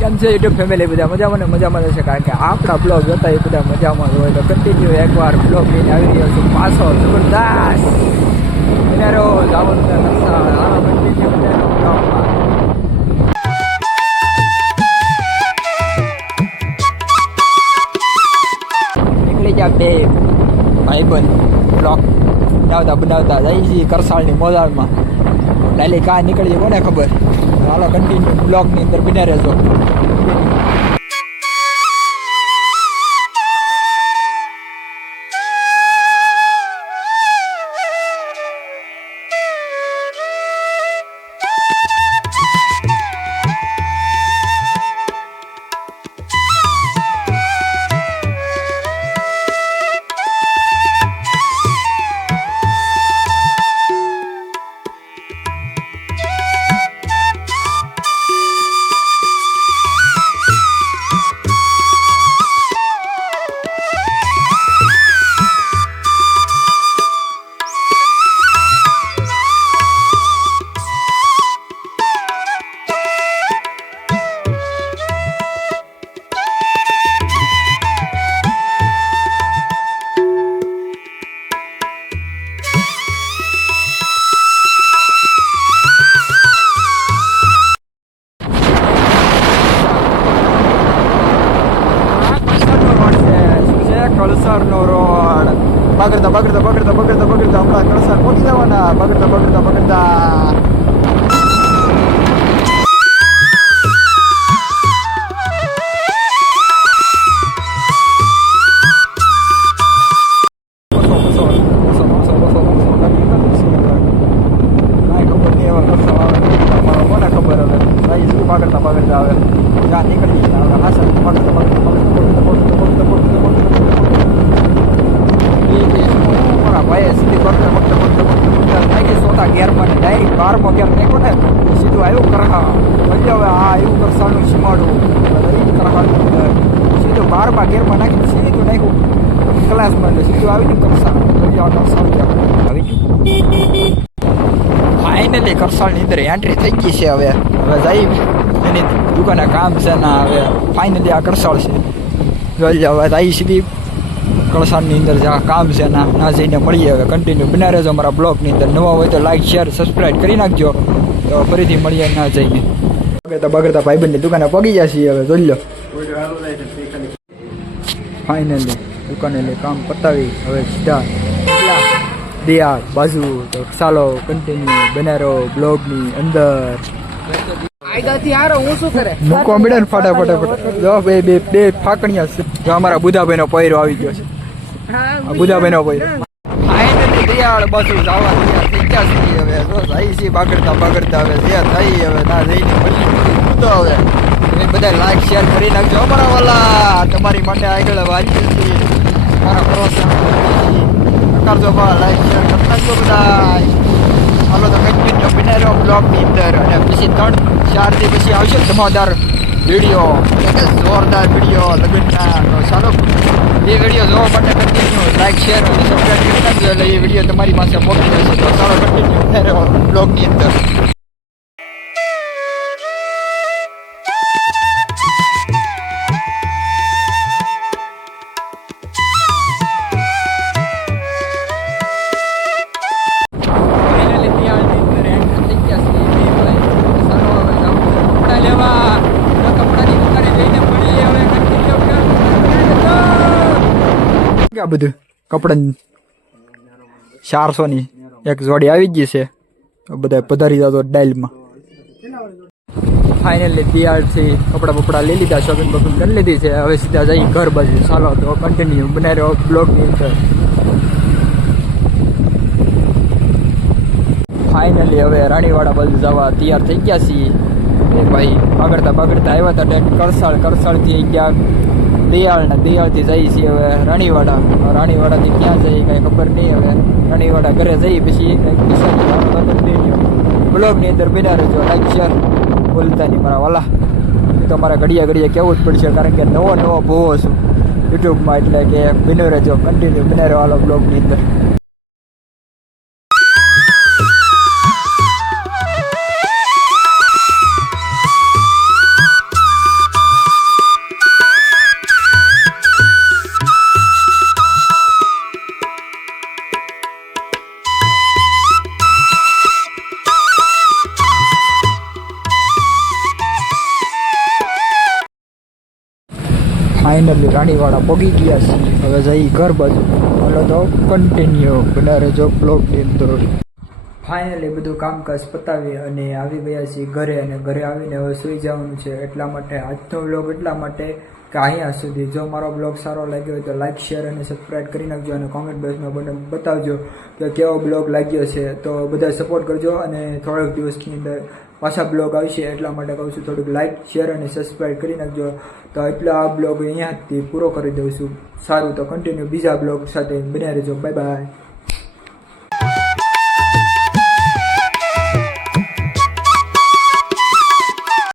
કેમ છે YouTube family? બધા મજામાં ને મજામાં રહેશે, કારણ કે આપણા બ્લોગ હતા એ બધા મજામાં હોય. તો કન્ટિન્યુ એકવાર બ્લોગ લઈને આવી રહ્યો છું પાછો જબરદસ્ત બિનારો જવાનું કન્ટિન્યુ બિનારો બ્લોગમાં. નીકળી ગયા બે ભાઈબંધ બ્લોગ બનાવતા જઈ છીએ કરસાળની મોજાળમાં. ડાયલી કાં નીકળીએ કોને ખબર. હાલો કન્ટિન્યુ બ્લોગની અંદર બિના રહેજો. કળસરનો રોડ બગડતા હમણાં કળસર પહોંચી જવાના. બગડતા આવે જ્યાં નીકળી ગયા હાસર ભાઈ સીધી બગડતા સોતા ગેરમાં ડાયરેક્ટ 12મો ગેર નાખ્યો ને સીધું આવ્યું કરહા. પછી હવે આ આવ્યું કરસાનું સીમાડું કરહાનું સીધું 12મા ગેરમાં નાખીને સીધું નાખ્યું ક્લાસમાં સીધું આવીને કરસા કરસાણ આવી ગયું. ફાઇનલી કરસાળની અંદર એન્ટ્રી થઈ ગઈ છે. હવે જઈ એની દુકાને કામ છે ના. હવે ફાઇનલી આ કરસાળ છે. જોઈ હવે જઈ સીધી કળસાણની અંદર જ્યાં કામ છે ના જઈને મળીએ. હવે કન્ટિન્યુ બના રહેજો અમારા બ્લોગની અંદર. નવા હોય તો લાઈક શેર સબસ્ક્રાઈબ કરી નાખજો. તો ફરીથી મળીએ ના જઈને. બગડતા ભાઈબંધની દુકાને પગી જાય છીએ. હવે જોઈ લો ફાઇનલી દુકાને કામ પતાવી હવે સીધા દિયાળ બાજુ. તો ચાલો કન્ટિન્યુ બનારો બ્લોગની અંદર. મૂકો મળે ને ફટાફટ. જો બે ફાકણીયા છે. જો અમારા બુધાભાઈનો પૈરો આવી ગયો છે. બુધાભાઈનો પૈરો ફાઇનલી દિયાળ બાજુ જવા થઈ ગયા છે. હવે જો જાય છે બગડતા હવે જે થઈ હવે ના જઈને મળી તો હવે બધા લાઈક શેર કરી નાખજો અમારા વાલા. તમારી માટે આગળ વાંચી છીએ મારા ભરોસા કરજો લાઈક શેર કરી નાખજો બધા. હાલો તો કન્ટિન્યુ બિનારો બ્લોગની અંદર. અને પછી 3-4 દી પછી આવશે ધમાદાર વિડીયો, જોરદાર વિડીયો લગ્નના. ચાલો એ વિડીયો જોવા માટે કન્ટિન્યુ લાઈક શેર અને સબસ્ક્રાઈબ કરી નાખજો એટલે એ વિડીયો તમારી પાસે પહોંચી જશે. તો ચાલો કન્ટિન્યુ બિનારો બ્લોગની અંદર. આ બધું કપડાં 400ની એક જોડી આવી ગઈ છે. બધા પધારી જતો ડાયલમાં. ફાઇનલી દિયાળથી કપડાં લઈ લીધા, શોપિંગ કરી લીધી છે. હવે સીધા જઈ ઘર બાજુ. ચાલો તો કન્ટિન્યુ બનાવ્યો બ્લોગની અંદર. ફાઇનલી હવે રાણીવાડા બાજુ જવા તૈયાર થઈ ગયા છીએ. ભાઈ બગડતા આવ્યા હતા કરસાળથી ગયા દિયાળથી જઈએ છીએ હવે રાણીવાડાથી ક્યાં જઈએ કાંઈ ખબર નહીં. હવે રાણીવાડા ઘરે જઈએ પછી બ્લોગની અંદર બિના રહેજો. લાઈક શેર બોલતા નહીં મારા વાલા. તો મારા ઘડીએ કહેવું જ પડશે, કારણ કે નવો ભૂવો છું યુટ્યુબમાં. એટલે કે બિનો રહેજો કન્ટિન્યુ બિના રહ્યો હાલો બ્લોગની અંદર. ફાઇનલી રાણીવાડા પગી ગયા છીએ. હવે જઈ ઘર બાજુ. હાલો તો કન્ટિન્યુ બના રહેજો બ્લોગની અંદર. ફાઇનલી બધું કામકાજ પતાવી અને આવી ગયા છીએ ઘરે, અને ઘરે આવીને હવે સૂઈ જવાનું છે. એટલા માટે આજનો બ્લોગ એટલા માટે કે અહીંયા સુધી. જો મારો બ્લોગ સારો લાગ્યો હોય તો લાઇક, શેર અને સબસ્ક્રાઈબ કરી નાખજો, અને કોમેન્ટ બોક્સમાં બટન બતાવજો કે કેવો બ્લોગ લાગ્યો છે. તો બધા સપોર્ટ કરજો, અને થોડાક દિવસની અંદર પાછા બ્લોગ આવશે. એટલા માટે કહું છું થોડુંક લાઇક, શેર અને સબસ્ક્રાઈબ કરી નાખજો. તો એટલો આ બ્લોગ અહીંયાથી પૂરો કરી દઉં છું. સારું, તો કન્ટિન્યુ બીજા બ્લોગ સાથે બન્યા રહેજો. Bye bye.